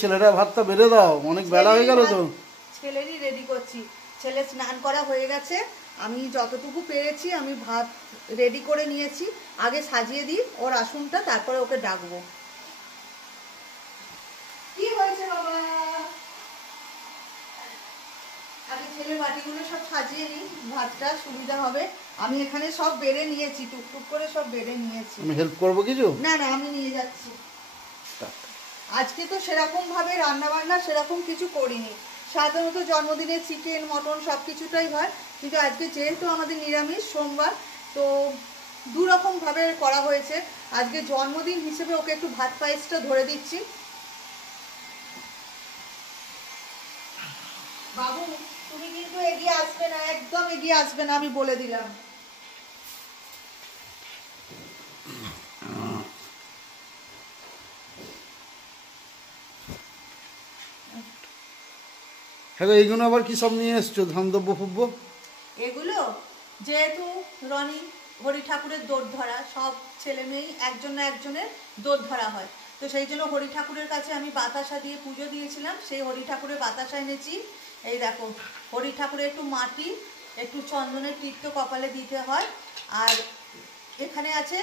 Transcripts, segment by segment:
ছেলেটা ভাতটা বেড়ে দাও, অনেক বেলা হয়ে গেল তো। ছেলেরই রেডি করছি। ছেলে স্নান করা হয়ে গেছে, আমি যতটুকু পেরেছি আমি ভাত রেডি করে নিয়েছি। আগে সাজিয়ে দিই ওর আসনটা, তারপরে ওকে ডাকবো। কি হয়েছে বাবা? আগে ছেলের বাটিগুলো সব সাজিয়ে নিই, ভাতটা সুবিধা হবে। আমি এখানে সব বেড়ে নিয়েছি, টুকটুক করে সব বেড়ে নিয়েছি। আমি হেল্প করবো কিছু? না না, আমি নিয়ে যাচ্ছি। আজকে তো সেরকম ভাবে রান্না বান্না সেরকম কিছু করিনি। সাধারণত জন্মদিনে চিকেন মটন সব কিছুটাই হয়, কিন্তু আজকে যেহেতু আমাদের নিরামিষ সোমবার, তো দু রকম ভাবে করা হয়েছে। আজকে জন্মদিন হিসেবে ওকে একটু ভাত পায়েসটা ধরে দিচ্ছি। বাবু তুমি কিন্তু এগিয়ে আসবে না, একদম এগিয়ে আসবে না, আমি বলে দিলাম। হ্যাঁ, এইগুলো আবার কি সব নিয়ে এসছো? ধান দ্রব্য ফুব্য এগুলো যেহেতু রনি হরি ঠাকুরের দোর ধরা, সব ছেলে মেয়েই একজন না একজনের দোর ধরা হয়, তো সেই জন্য হরি ঠাকুরের কাছে আমি বাতাসা দিয়ে পুজো দিয়েছিলাম। সেই হরি ঠাকুরের বাতাসা এনেছি। এই দেখো, হরি ঠাকুরের একটু মাটি, একটু চন্দনের তীর্থ কপালে দিতে হয়। আর এখানে আছে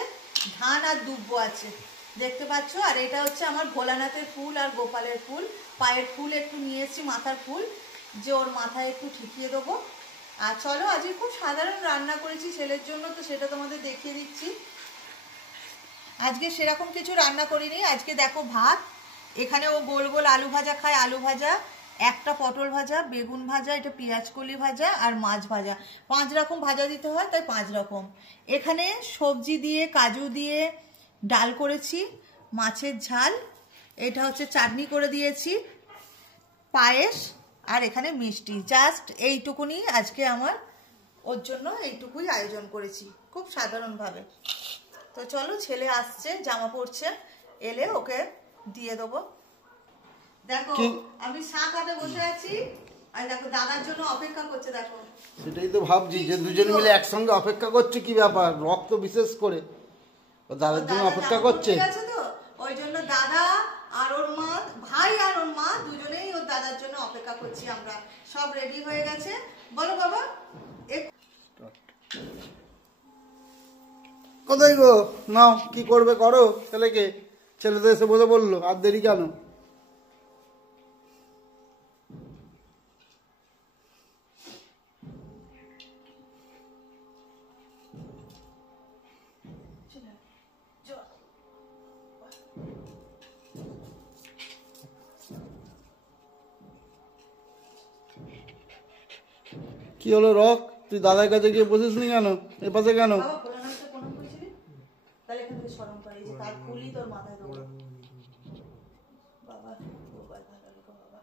ধান আর দুব্ব আছে, দেখতে পাচ্ছ। আর এটা হচ্ছে আমার ভোলানাথের ফুল আর গোপালের ফুল। পায়ের ফুল একটু নিয়ে এসেছি, মাথার ফুল, যে ওর মাথায় একটু ঠিকিয়ে দেবো। আর চলো, আজকে খুব সাধারণ রান্না করেছি ছেলের জন্য, তো সেটা তোমাদের দেখিয়ে দিচ্ছি। আজকে সেরকম কিছু রান্না করিনি। আজকে দেখো ভাত, এখানে ও গোল গোল আলু ভাজা খায়, আলু ভাজা, একটা পটল ভাজা, বেগুন ভাজা, এটা পেঁয়াজ কলি ভাজা আর মাছ ভাজা। 5 রকম ভাজা দিতে হয়, তাই 5 রকম। এখানে সবজি দিয়ে কাজু দিয়ে ডাল করেছি, মাছের ঝাল, এটা হচ্ছে চাটনি করে দিয়েছি, পায়েস, আর এখানে মিষ্টি। জাস্ট এইটুকুনি আজকে আমার ওর জন্য এইটুকুই আয়োজন করেছি, খুব সাধারণভাবে। তো চলো, ছেলে আসছে, জামা পরছে, এলে ওকে দিয়ে দেবো। দেখো আমি শাক হাতে বসে আছি, আর দেখো দাদার জন্য অপেক্ষা করছে। দেখো সেটাই তো ভাবছি যে দুজনে মিলে একসঙ্গে অপেক্ষা করছে, কি ব্যাপার? রক্ত বিশেষ করে দাদার জন্য অপেক্ষা করছে। তো ওই জন্য দাদা আর ওর মা, ভাই আর ওর মা দুজনেই ওর দাদার জন্য অপেক্ষা করছি আমরা। সব রেডি হয়ে গেছে। বলো বাবা। কোথায় গো? নাও, কি করবে করো। ছেলেকে, ছেলে তো এসে বসে বললো, আর দেরি কেন? কি হলো রক, তুই দাদার কাছে গিয়ে বসিস নি কেন? এ পাশে কেন? তাহলে এখান থেকে স্মরণ করে যে তার ফুলই তোর মাথায় দেবো। বাবা ভালো রেখো, বাবা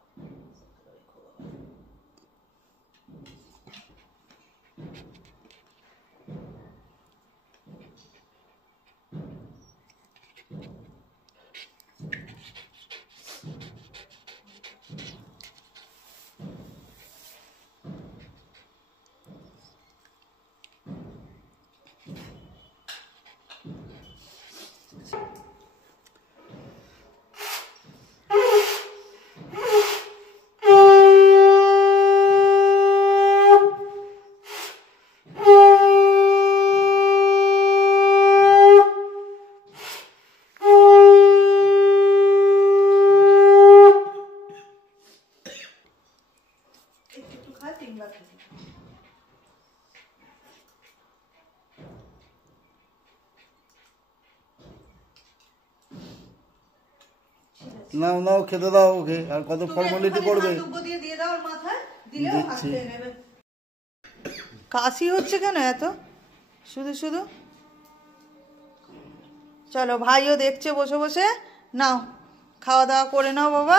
ভালো রেখো বাবা। নাও নাও, খেতে দাও ওকে। আর কত ফর্মালিটি করবে? কাশি হচ্ছে কেন এত শুধু শুধু? চলো, ভাইও দেখছে বসে বসে। নাও, খাওয়া দাওয়া করে নাও বাবা।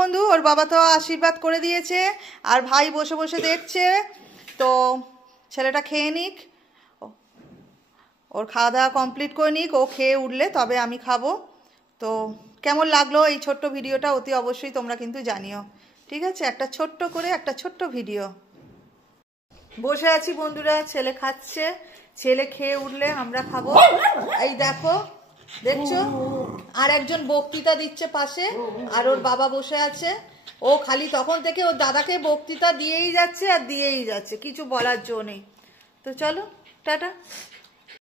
বন্ধু, ওর বাবা তো আশীর্বাদ করে দিয়েছে, আর ভাই বসে বসে দেখছে। তো ছেলেটা খেয়ে নিক, ওর খাওয়া দাওয়া কমপ্লিট করে নিক। ও খেয়ে উঠলে তবে আমি খাবো। তো কেমন লাগলো এই ছোট্ট ভিডিওটা অতি অবশ্যই তোমরা কিন্তু জানিও। ঠিক আছে, একটা ছোট্ট করে একটা ছোট্ট ভিডিও। বসে আছি বন্ধুরা, ছেলে খাচ্ছে, ছেলে খেয়ে উঠলে আমরা খাবো। এই দেখো দেখছো, আর একজন বক্তৃতা দিচ্ছে পাশে, আর ওর বাবা বসে আছে। ও খালি তখন থেকে ওর দাদাকে বক্তৃতা দিয়েই যাচ্ছে আর দিয়েই যাচ্ছে, কিছু বলার জো নেই। তো চলো, টাটা।